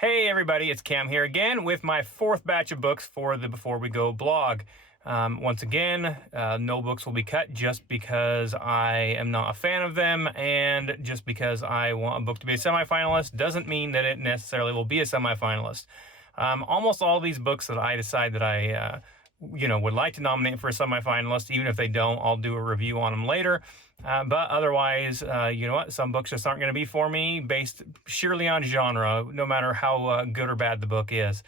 Hey everybody, it's Cam here again with my fourth batch of books for the Before We Go blog. Once again, no books will be cut just because I am not a fan of them, and just because I want a book to be a semifinalist doesn't mean that it necessarily will be a semifinalist. Almost all these books that I decide that I would like to nominate for a semifinalist, even if they don't, I'll do a review on them later. But otherwise, you know what? Some books just aren't going to be for me based sheerly on genre, no matter how good or bad the book is.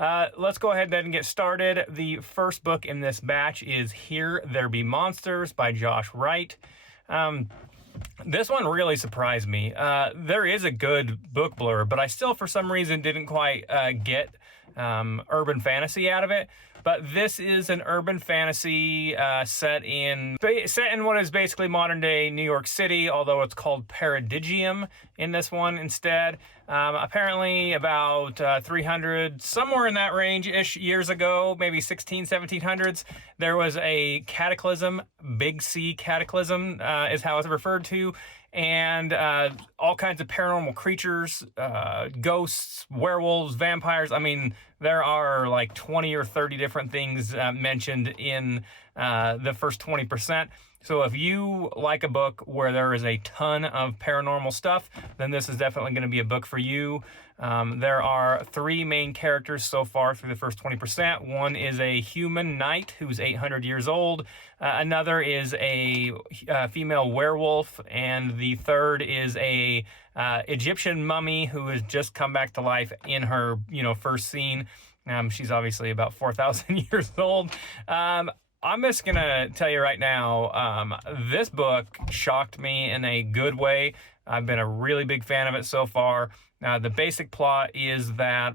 Let's go ahead and get started. The first book in this batch is Here There Be Monsters by Josh Wright. This one really surprised me. There is a good book blurb, but I still, for some reason, didn't quite get urban fantasy out of it. But this is an urban fantasy set in what is basically modern day New York City, although it's called Paradigm in this one instead. Apparently about 300, somewhere in that range-ish years ago, maybe 1700s, there was a cataclysm, Big C cataclysm is how it's referred to, and all kinds of paranormal creatures, ghosts, werewolves, vampires. I mean, there are like 20 or 30 different things mentioned in the first 20%. So if you like a book where there is a ton of paranormal stuff, then this is definitely going to be a book for you. There are three main characters so far through the first 20%. One is a human knight who's 800 years old. Another is a female werewolf. And the third is a Egyptian mummy who has just come back to life in her, first scene. She's obviously about 4,000 years old. I'm just going to tell you right now, this book shocked me in a good way. I've been a really big fan of it so far. The basic plot is that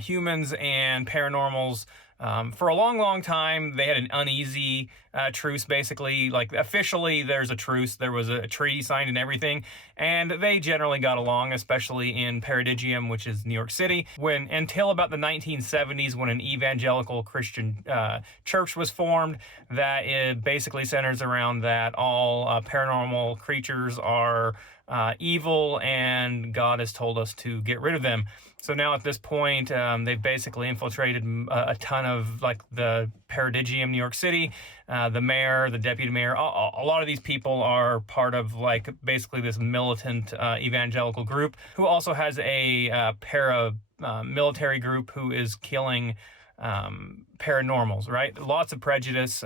humans and paranormals, for a long, long time, they had an uneasy truce, basically. Like, officially, there's a truce. There was a treaty signed and everything, and they generally got along, especially in Paradigm, which is New York City, until about the 1970s, when an evangelical Christian church was formed, that it basically centers around that all paranormal creatures are evil, and God has told us to get rid of them. So now at this point, they've basically infiltrated a ton of like the Paradigm, New York City. The mayor, the deputy mayor, a lot of these people are part of like basically this militant evangelical group who also has a paramilitary group who is killing paranormals, right? Lots of prejudice.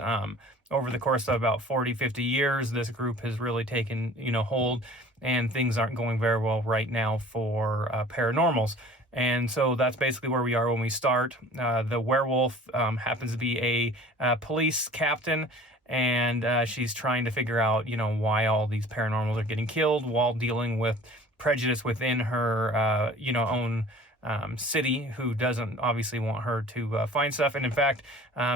Over the course of about 40, 50 years, this group has really taken, hold, and things aren't going very well right now for paranormals. And so that's basically where we are when we start. The werewolf happens to be a police captain, and she's trying to figure out, why all these paranormals are getting killed while dealing with prejudice within her, own city, who doesn't obviously want her to find stuff. And in fact,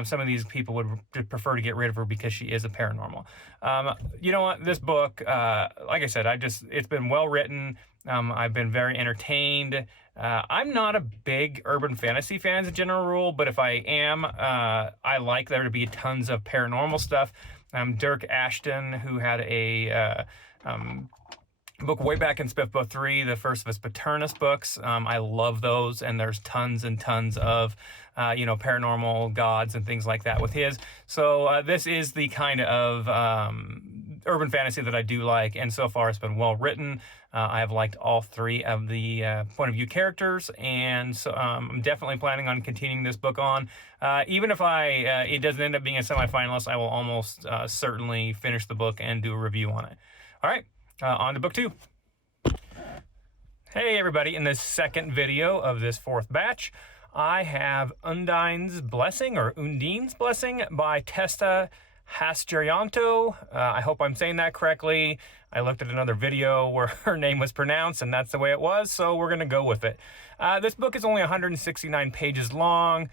some of these people would prefer to get rid of her because she is a paranormal. You know what? This book, like I said, it's been well written. I've been very entertained. I'm not a big urban fantasy fan as a general rule, but if I am, I like there to be tons of paranormal stuff. Dirk Ashton, who had a book way back in SPFBOX 3, the first of his Paternus books. I love those, and there's tons and tons of, paranormal gods and things like that with his. So this is the kind of urban fantasy that I do like, and so far it's been well written. I have liked all three of the point of view characters, and so I'm definitely planning on continuing this book on. Even if it doesn't end up being a semifinalist, I will almost certainly finish the book and do a review on it. All right. On to book 2. Hey everybody, in this second video of this fourth batch, I have Undine's Blessing, or Undine's Blessing, by Tessa Hasjaryanto. I hope I'm saying that correctly. I looked at another video where her name was pronounced, and that's the way it was, so we're going to go with it. This book is only 169 pages long.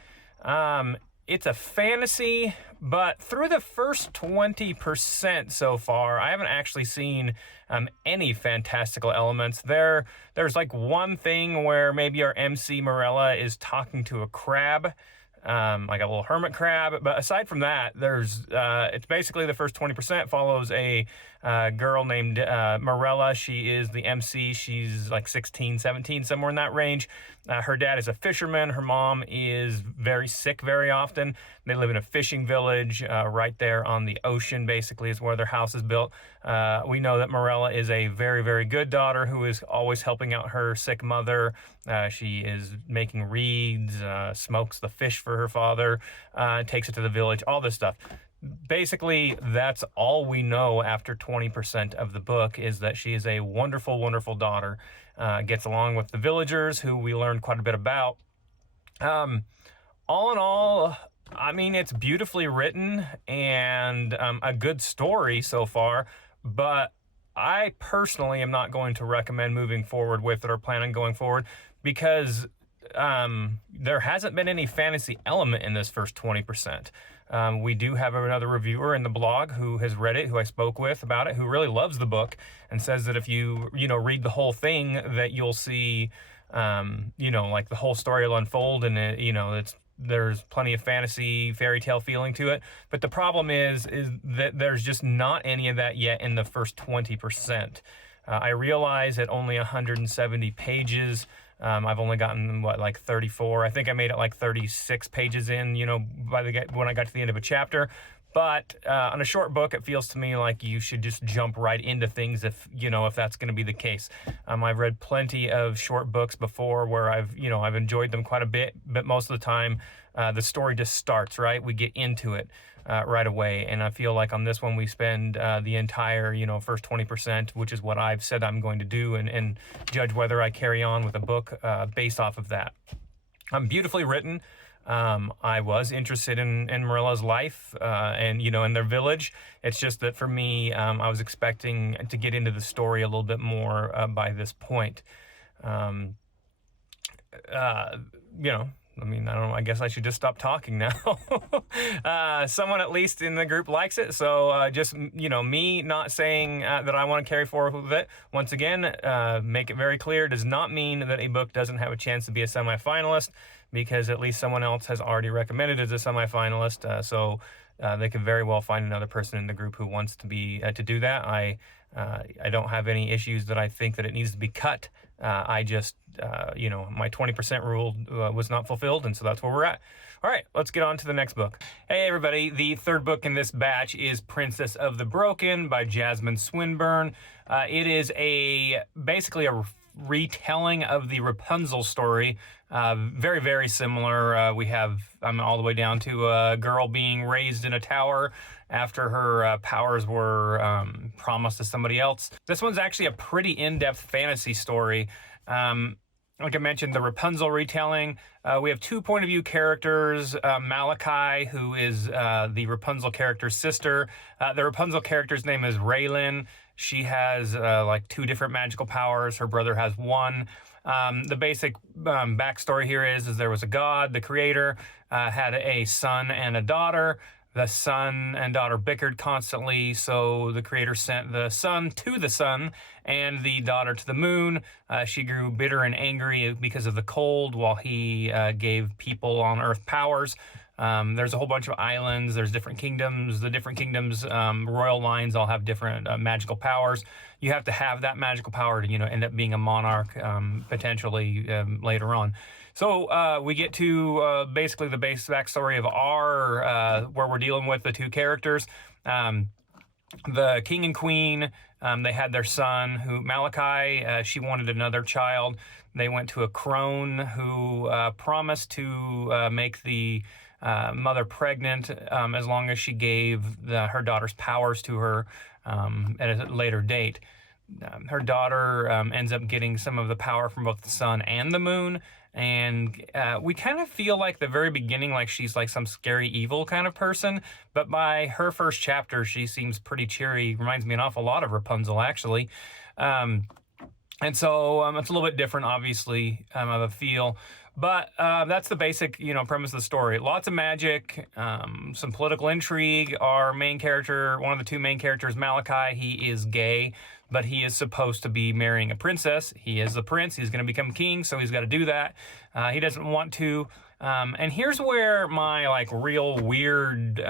It's a fantasy, but through the first 20% so far, I haven't actually seen any fantastical elements. There's like one thing where maybe our MC Morella is talking to a crab, like a little hermit crab. But aside from that, it's basically the first 20% follows a girl named Morella. She is the MC. She's like 16, 17, somewhere in that range. Her dad is a fisherman. Her mom is very sick very often. They live in a fishing village right there on the ocean, basically, is where their house is built. We know that Morella is a very, very good daughter who is always helping out her sick mother. She is making reeds, smokes the fish for her father, takes it to the village, all this stuff. Basically, that's all we know after 20% of the book, is that she is a wonderful, wonderful daughter. Gets along with the villagers, who we learned quite a bit about. All in all, I mean, it's beautifully written and a good story so far, but I personally am not going to recommend moving forward with it or plan on going forward, because there hasn't been any fantasy element in this first 20%. We do have another reviewer in the blog who has read it, who I spoke with about it, who really loves the book and says that if you read the whole thing, that you'll see, like the whole story will unfold, and there's plenty of fantasy fairy tale feeling to it. But the problem is that there's just not any of that yet in the first 20%. I realize at only 170 pages, I've only gotten, like 34. I think I made it like 36 pages in, when I got to the end of a chapter. But on a short book, it feels to me like you should just jump right into things if that's going to be the case. I've read plenty of short books before where I've enjoyed them quite a bit, but most of the time the story just starts, right? We get into it right away. And I feel like on this one, we spend the entire, first 20%, which is what I've said I'm going to do, and judge whether I carry on with a book based off of that. Beautifully written. I was interested in Morella's life and in their village. It's just that for me, I was expecting to get into the story a little bit more by this point. I don't know, I guess I should just stop talking now. Someone at least in the group likes it, so just, me not saying that I want to carry forward with it, once again, make it very clear, does not mean that a book doesn't have a chance to be a semifinalist, because at least someone else has already recommended it as a semifinalist, so they could very well find another person in the group who wants to be to do that. I don't have any issues that I think that it needs to be cut. I just, my 20% rule was not fulfilled, and so that's where we're at. All right, let's get on to the next book. Hey, everybody. The third book in this batch is Princess of the Broken by Jasmine Swinburne. It is basically a retelling of the Rapunzel story. Very, very similar. We have all the way down to a girl being raised in a tower after her powers were promised to somebody else. This one's actually a pretty in-depth fantasy story. Like I mentioned, the Rapunzel retelling. We have two point-of-view characters. Malachi, who is the Rapunzel character's sister. The Rapunzel character's name is Raylan. She has like two different magical powers. Her brother has one. The basic backstory here is there was a god, the creator, had a son and a daughter. The son and daughter bickered constantly, so the creator sent the son to the sun and the daughter to the moon. She grew bitter and angry because of the cold, while he gave people on Earth powers. There's a whole bunch of islands. There's different kingdoms. The different kingdoms, royal lines, all have different magical powers. You have to have that magical power to, end up being a monarch, potentially later on. So we get to basically the base backstory of where we're dealing with the two characters. The king and queen, they had their son, Malachi, she wanted another child. They went to a crone who promised to make the mother pregnant as long as she gave her daughter's powers to her at a later date. Her daughter ends up getting some of the power from both the sun and the moon, and we kind of feel like the very beginning like she's like some scary evil kind of person, but by her first chapter she seems pretty cheery. Reminds me an awful lot of Rapunzel, actually. And so it's a little bit different, obviously, of a feel. But that's the basic, premise of the story. Lots of magic, some political intrigue. Our main character, one of the two main characters, Malachi, he is gay, but he is supposed to be marrying a princess. He is the prince. He's going to become king, so he's got to do that. He doesn't want to. And here's where my real weird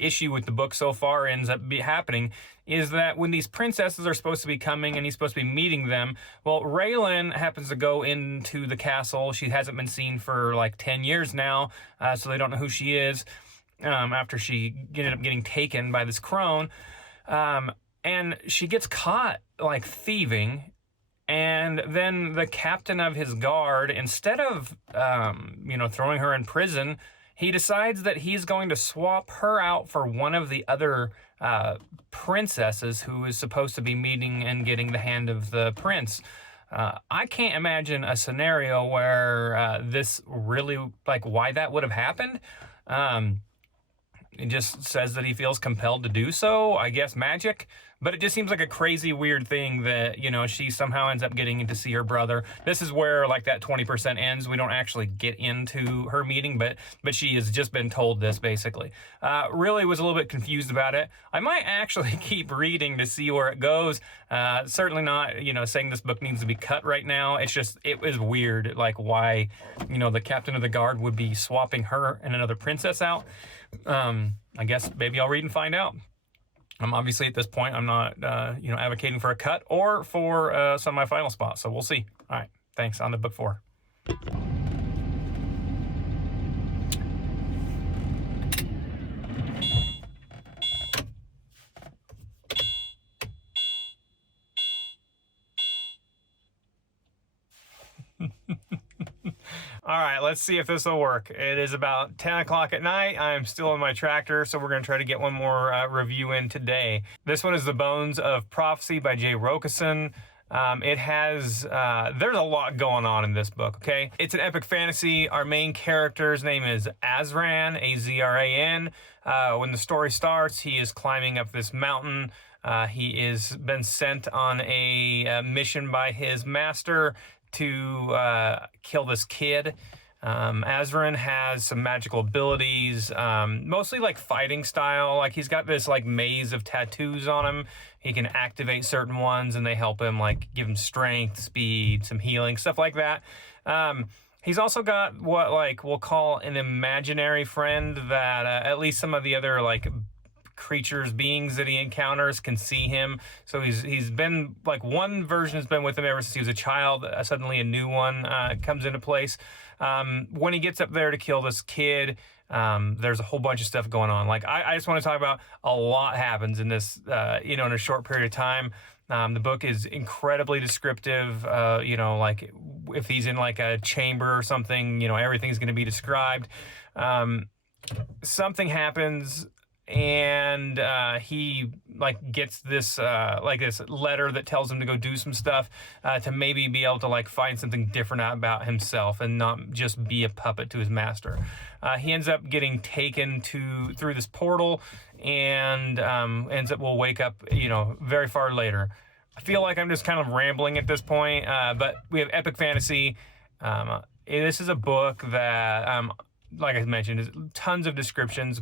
issue with the book so far ends up happening is that when these princesses are supposed to be coming and he's supposed to be meeting them, well, Raylan happens to go into the castle. She hasn't been seen for like 10 years now, so they don't know who she is after she ended up getting taken by this crone. And she gets caught like thieving. And then the captain of his guard, instead of, throwing her in prison, he decides that he's going to swap her out for one of the other princesses who is supposed to be meeting and getting the hand of the prince. I can't imagine a scenario where this really, like, why that would have happened. It just says that he feels compelled to do so. I guess magic. But it just seems like a crazy, weird thing that, she somehow ends up getting to see her brother. This is where, like, that 20% ends. We don't actually get into her meeting, but she has just been told this, basically. Really was a little bit confused about it. I might actually keep reading to see where it goes. Certainly not, saying this book needs to be cut right now. It's just, it was weird, like, why, the captain of the guard would be swapping her and another princess out. I guess maybe I'll read and find out. Obviously, at this point, I'm not, advocating for a cut or for some of my final spots. So we'll see. All right. Thanks. On to book 4. All right, let's see if this will work. It is about 10 o'clock at night. I'm still in my tractor, so we're going to try to get one more review in today. This one is The Bones of Prophecy by Jay Rokason. It has, there's a lot going on in this book, okay? It's an epic fantasy. Our main character's name is Azran, A-Z-R-A-N. When the story starts, he is climbing up this mountain. He is been sent on a mission by his master to kill this kid. Azran has some magical abilities, mostly like fighting style. Like he's got this like maze of tattoos on him. He can activate certain ones and they help him, like give him strength, speed, some healing, stuff like that. He's also got what like we'll call an imaginary friend that at least some of the other like creatures, beings that he encounters can see him. So he's been like one version has been with him ever since he was a child. Suddenly a new one comes into place. When he gets up there to kill this kid, there's a whole bunch of stuff going on. Like I just want to talk about a lot happens in this, in a short period of time. The book is incredibly descriptive. Like if he's in like a chamber or something, everything's going to be described. Something happens and he like gets this like this letter that tells him to go do some stuff to maybe be able to like find something different about himself and not just be a puppet to his master. He ends up getting taken through this portal and will wake up very far later. I feel like I'm just kind of rambling at this point, but we have epic fantasy. This is a book that like I mentioned, is tons of descriptions.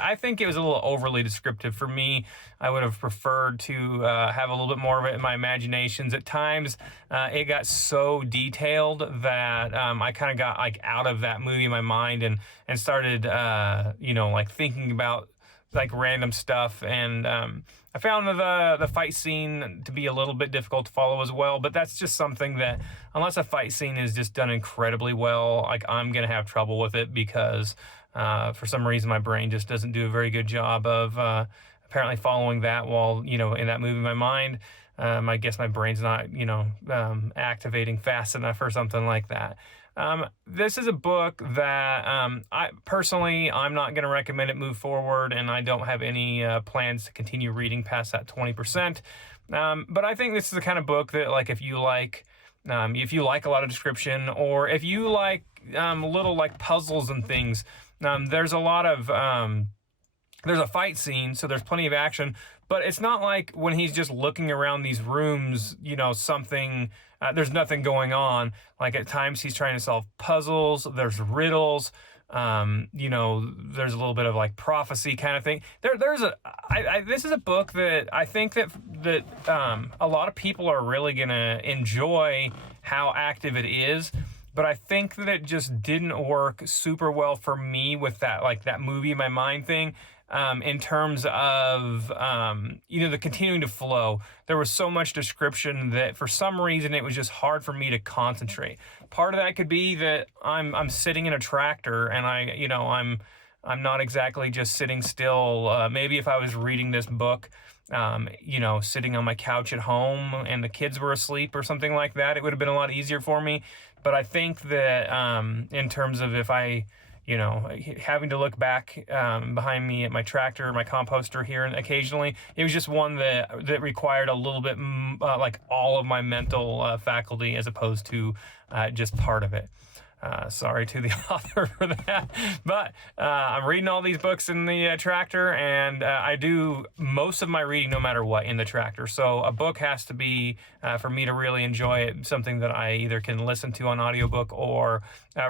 I think it was a little overly descriptive for me. I would have preferred to have a little bit more of it in my imaginations. At times, it got so detailed that I kind of got like out of that movie in my mind and started, like thinking about like random stuff. And I found the fight scene to be a little bit difficult to follow as well, but that's just something that unless a fight scene is just done incredibly well, like I'm going to have trouble with it because for some reason my brain just doesn't do a very good job of apparently following that while, in that movie in my mind. I guess my brain's not, activating fast enough or something like that. This is a book that I'm not going to recommend it move forward, and I don't have any plans to continue reading past that 20%. But I think this is the kind of book that, like, if you like a lot of description, or if you like little like puzzles and things, there's a lot of there's a fight scene, so there's plenty of action. But it's not like when he's just looking around these rooms, there's nothing going on. Like at times he's trying to solve puzzles. There's riddles. There's a little bit of like prophecy kind of thing. This is a book that I think that a lot of people are really gonna enjoy how active it is. But I think that it just didn't work super well for me with that movie in my mind thing. in terms of, the continuing to flow. There was so much description that for some reason it was just hard for me to concentrate. Part of that could be that I'm sitting in a tractor and I'm not exactly just sitting still. Maybe if I was reading this book, sitting on my couch at home and the kids were asleep or something like that, it would have been a lot easier for me. But I think that in terms of if I, having to look back behind me at my tractor, my composter here and occasionally, it was just one that required a little bit like all of my mental faculty as opposed to just part of it. Sorry to the author for that, but I'm reading all these books in the tractor, and I do most of my reading no matter what in the tractor. So a book has to be, for me to really enjoy it, something that I either can listen to on audiobook or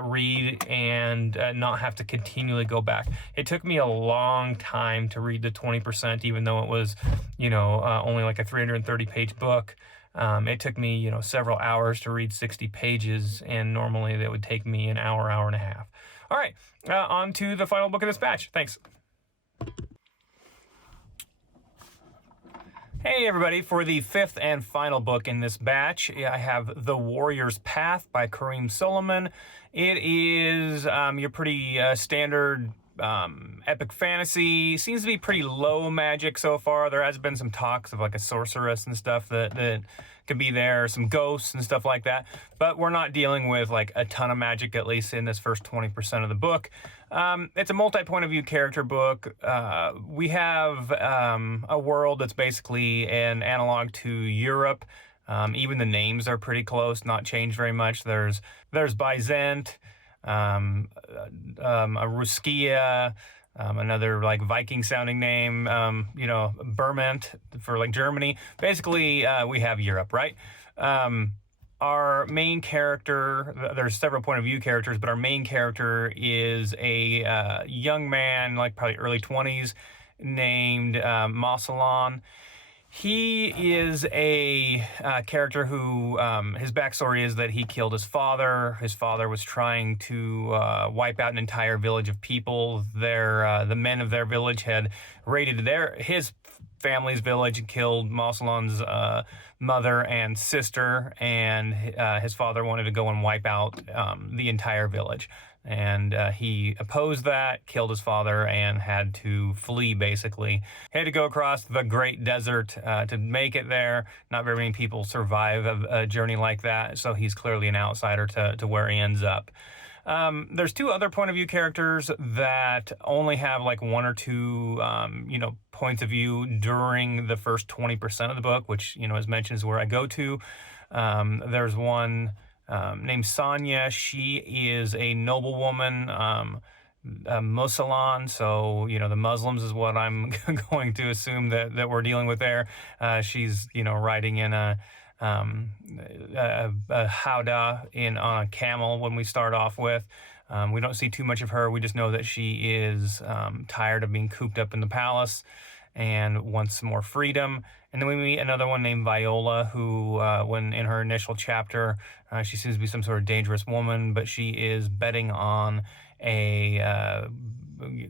read and not have to continually go back. It took me a long time to read the 20%, even though it was, only like a 330-page book. It took me, several hours to read 60 pages, and normally that would take me an hour, hour and a half. All right, on to the final book of this batch. Thanks. Hey, everybody. For the fifth and final book in this batch, I have The Warrior's Path by Kareem Solomon. It is your pretty standard epic fantasy. Seems to be pretty low magic so far. There has been some talks of like a sorceress and stuff that could be there, some ghosts and stuff like that, but we're not dealing with like a ton of magic, at least in this first 20% of the book. It's a multi-point of view character book. We have a world that's basically an analog to Europe. Even the names are pretty close, not changed very much. There's Byzant, a Ruskia, another like Viking sounding name, Berment for like Germany. Basically, we have Europe, right? Our main character, there's several point of view characters, but our main character is a young man, like probably early 20s, named Masalan. He is a character who, his backstory is that he killed his father. His father was trying to wipe out an entire village of people. The men of their village had raided his family's village and killed Masalan's mother and sister, and his father wanted to go and wipe out the entire village. And he opposed that, killed his father, and had to flee, basically. He had to go across the Great Desert to make it there. Not very many people survive a journey like that, so he's clearly an outsider to where he ends up. There's two other point of view characters that only have like one or two, points of view during the first 20% of the book, which, as mentioned, is where I go to. There's one named Sonia. She is a noblewoman, Musalan, so, the Muslims is what I'm going to assume that we're dealing with there. She's, riding in a howdah on a camel when we start off with. We don't see too much of her. We just know that she is tired of being cooped up in the palace and wants some more freedom. And then we meet another one named Viola, who, when in her initial chapter, she seems to be some sort of dangerous woman, but she is betting on a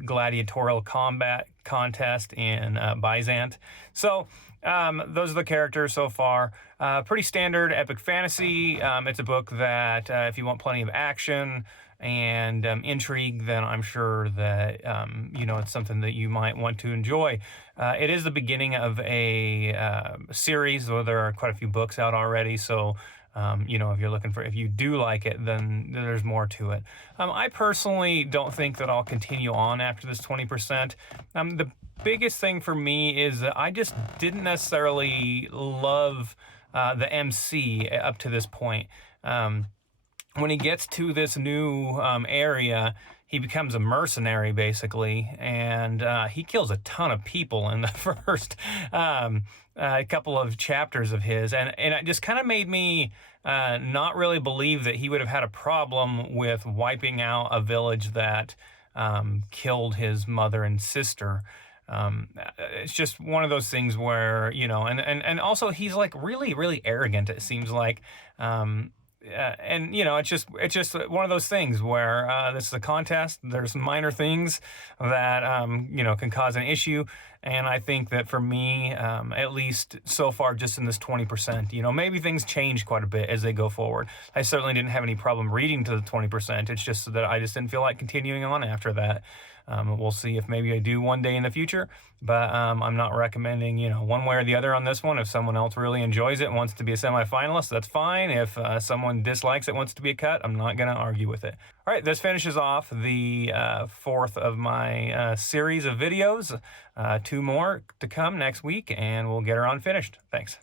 gladiatorial combat contest in Byzant. So those are the characters so far. Pretty standard epic fantasy. It's a book that if you want plenty of action and intrigue, then I'm sure that it's something that you might want to enjoy. It is the beginning of a series, though there are quite a few books out already, so if you do like it, then there's more to it. I personally don't think that I'll continue on after this 20%. The biggest thing for me is that I just didn't necessarily love the MC up to this point. When he gets to this new area, he becomes a mercenary, basically, and he kills a ton of people in the first couple of chapters of his, and it just kind of made me not really believe that he would have had a problem with wiping out a village that killed his mother and sister. It's just one of those things where, and also he's like really, really arrogant, it seems like. and you know, it's just one of those things where this is a contest. There's minor things that you know, can cause an issue, and I think that for me, at least so far, just in this 20%, you know, maybe things change quite a bit as they go forward. I certainly didn't have any problem reading to the 20%. It's just that I just didn't feel like continuing on after that. We'll see if maybe I do one day in the future, but I'm not recommending, you know, one way or the other on this one. If someone else really enjoys it and wants to be a semifinalist, that's fine. If someone dislikes it, wants to be a cut, I'm not going to argue with it. All right, this finishes off the fourth of my series of videos. 2 more to come next week, and we'll get her on finished. Thanks.